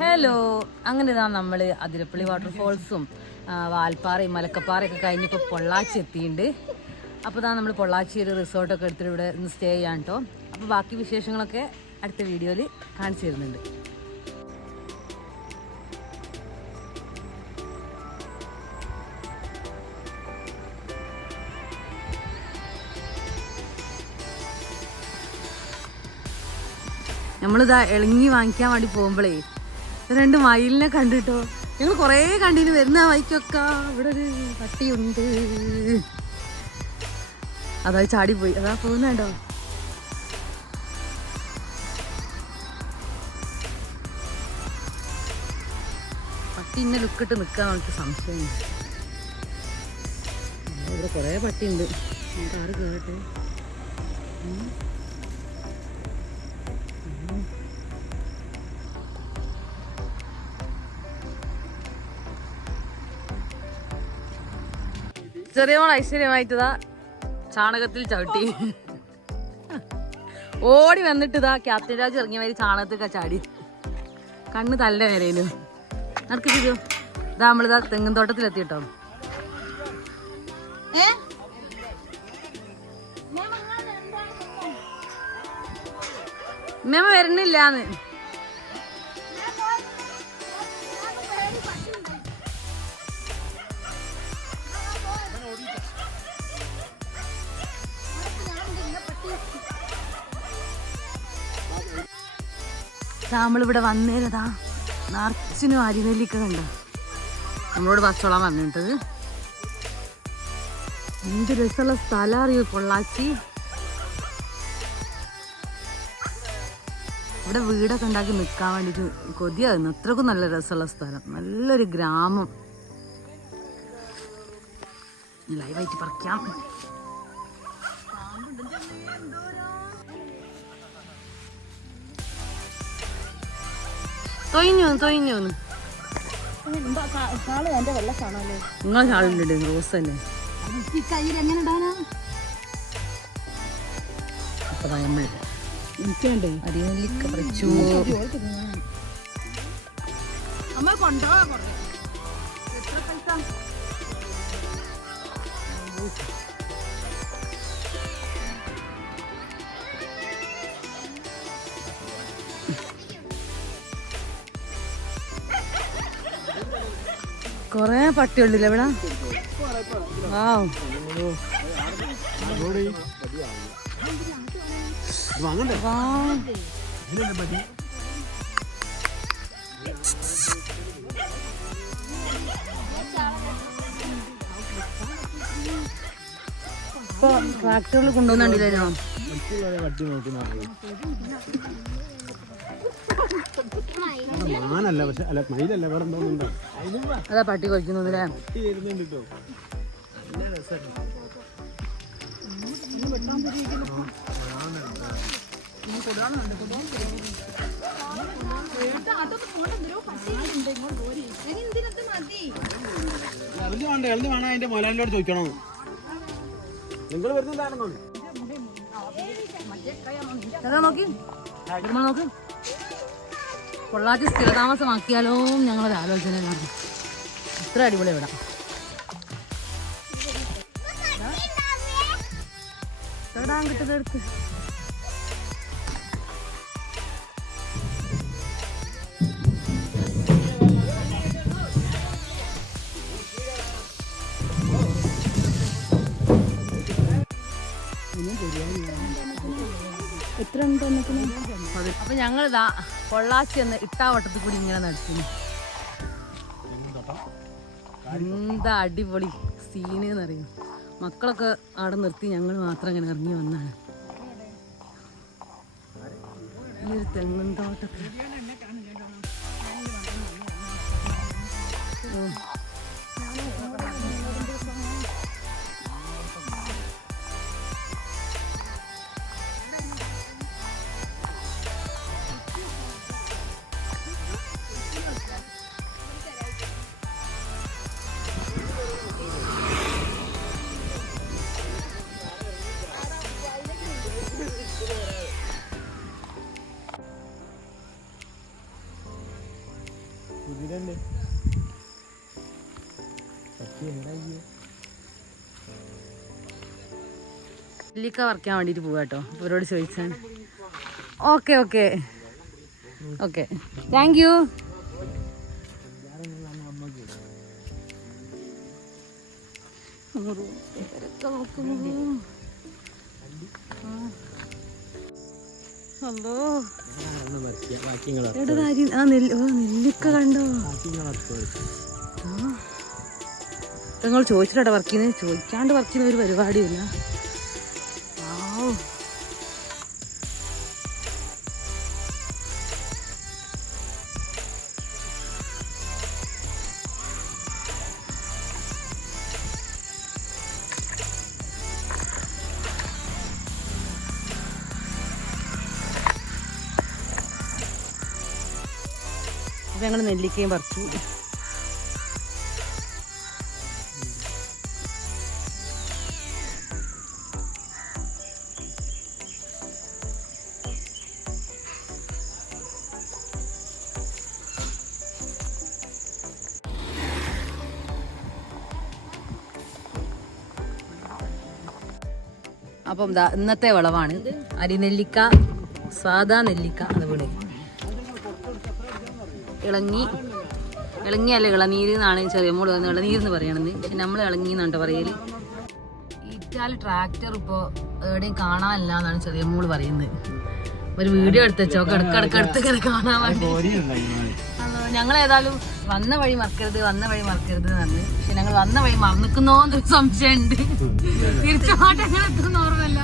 Hello, അങ്ങനെ ഇതാ നമ്മൾ അതിരപ്പള്ളി വാട്ടർഫോൾസും വാൽപ്പാറയും മലക്കപ്പാറയൊക്കെ കഴിഞ്ഞിപ്പോൾ പൊള്ളാച്ചി എത്തിയിട്ടുണ്ട്. അപ്പോൾ ഇതാ നമ്മൾ പൊള്ളാച്ചി ഒരു റിസോർട്ടൊക്കെ എടുത്തിട്ട് ഇവിടെ ഒന്ന് സ്റ്റേ ചെയ്യാൻ കേട്ടോ. അപ്പോൾ ബാക്കി വിശേഷങ്ങളൊക്കെ അടുത്ത വീഡിയോയിൽ കാണിച്ചു തരുന്നുണ്ട്. നമ്മളിതാ ഇളങ്ങി വാങ്ങിക്കാൻ വേണ്ടി പോകുമ്പോഴേ രണ്ട് മയിലിനെ കണ്ടിട്ടോ. ഞങ്ങൾ കുറേ കണ്ടിന് വരുന്ന വഴിക്കൊക്കെ ഇവിടെ ഒരു പട്ടിയുണ്ട്. അതാ ചാടിപ്പോയി, അതാ പോകുന്നുണ്ടോ. പട്ടി ഇന്നെ ലുക്കിട്ട് നിൽക്കാൻ നമുക്ക് സംശയമുണ്ട്. ഇവിടെ കുറേ പട്ടിയുണ്ട്. ആറ് കേട്ടെ. ചെറിയ മോൾ ഐശ്വര്യമായിട്ടതാ ചാണകത്തിൽ ചവിട്ടി ഓടി വന്നിട്ടിതാ ക്യാപ്റ്റൻ രാജ് ഇറങ്ങിയ മാതിരി ചാണകത്തൊക്കെ ചാടി. കണ്ണ് തല്ല വരയിലും നടക്ക് ചെയ്തു. ഇതാ നമ്മളിതാ തെങ്ങും തോട്ടത്തിലെത്തി കേട്ടോ. മേമ വരണില്ലാന്ന്. നമ്മളിവിടെ വന്നേരതാ നിറച്ചിനും അരിനെല്ലിക്ക കണ്ടോ. നമ്മളോട് ബസ്സോളാൻ പറഞ്ഞിട്ടത്. എന്ത് രസമുള്ള സ്ഥലം അറിയോ പൊള്ളാച്ചി. ഇവിടെ വീടൊക്കെ ഉണ്ടാക്കി നിൽക്കാൻ വേണ്ടിയിട്ട് കൊതിയായിരുന്നു. അത്രക്കും നല്ല രസമുള്ള സ്ഥലം, നല്ലൊരു ഗ്രാമം. ലൈവായിട്ട് പറിക്കാം. തൊയിഞ്ഞു നിങ്ങളെ ഷാളുണ്ട് റോസ് തന്നെ. അപ്പതാ നമ്മൾ അരിനെല്ലിക്ക പറിച്ചു. കൊറേ പട്ടിയുണ്ടല്ലേ ഇവിടെ. ഇപ്പൊ ട്രാക്ടറിൽ കൊണ്ടുവന്നില്ലല്ലോ. അതാ പട്ടി കൊയ്ക്കുന്നതില്ലേ. അതിന്റെ മൊലാലിനോട് ചോദിക്കണോ നിങ്ങൾ വരുന്നതാണെന്നോ. നോക്കി നോക്ക്. പൊള്ളാച്ചി സ്ഥിരതാമസമാക്കിയാലോ ഞങ്ങളൊരു ആലോചനയിലാണ്. ഇത്ര അടിപൊളി ഇവിടെ. എവിടാൻ കിട്ടുന്നത് എടുത്ത്. എത്ര ഉണ്ട്? അപ്പൊ ഞങ്ങളിതാ പൊള്ളാച്ചി എന്ന് ഇട്ടാവട്ടത്തിൽ കൂടി ഇങ്ങനെ നടത്തുന്നു. എന്താ അടിപൊളി സീന് എന്നറിയും. മക്കളൊക്കെ അവിടെ നിർത്തി ഞങ്ങൾ മാത്രം ഇങ്ങനെ ഇറങ്ങി വന്നാണ്. ഈ ഒരു തെങ്ങും തോട്ടൊക്കെ കുതിരല്ലേ നെല്ലിക്ക പറിക്കാൻ വേണ്ടിയിട്ട് പോവാ കേട്ടോ. അവരോട് ചോദിച്ചാണ്. Okay okay okay, thank you. നെല്ലിക്ക കണ്ടോ? നിങ്ങൾ ചോദിച്ചിട്ടാ വർക്ക് ചെയ്യുന്നത്, ചോദിക്കാണ്ട് വർക്ക് ചെയ്യുന്ന ഒരു പരിപാടിയില്ല. അപ്പം ഞങ്ങൾ നെല്ലിക്കയും പറിച്ചു. അപ്പം ഇന്നത്തെ വിളവാണ് അരിനെല്ലിക്ക, സാദാ നെല്ലിക്ക, അതുപോലെ ഇളങ്ങിയല്ല ഇളനീര് എന്നാണ് ചെറിയ മോള് വന്ന് ഇളനീരെന്ന് പറയണമെന്ന്. പക്ഷെ നമ്മൾ ഇളങ്ങി എന്നാണ് പറയല്. ഈറ്റാല് ട്രാക്ടർ ഇപ്പോൾ എവിടെയും കാണാനില്ല എന്നാണ് ചെറിയ മോള് പറയുന്നത്. ഒരു വീഡിയോ എടുത്തോ കിടക്കിടക്കിടത്ത് ഇങ്ങനെ കാണാൻ വേണ്ടി. ഞങ്ങൾ ഏതായാലും വന്ന വഴി മറക്കരുത് എന്ന് പറഞ്ഞു. പക്ഷെ ഞങ്ങൾ വന്ന വഴി മറന്നിക്കുന്നോന്നൊരു സംശയമുണ്ട്. തിരിച്ചു പാട്ട് എങ്ങനെ എത്തുന്ന ഓർമ്മല്ല.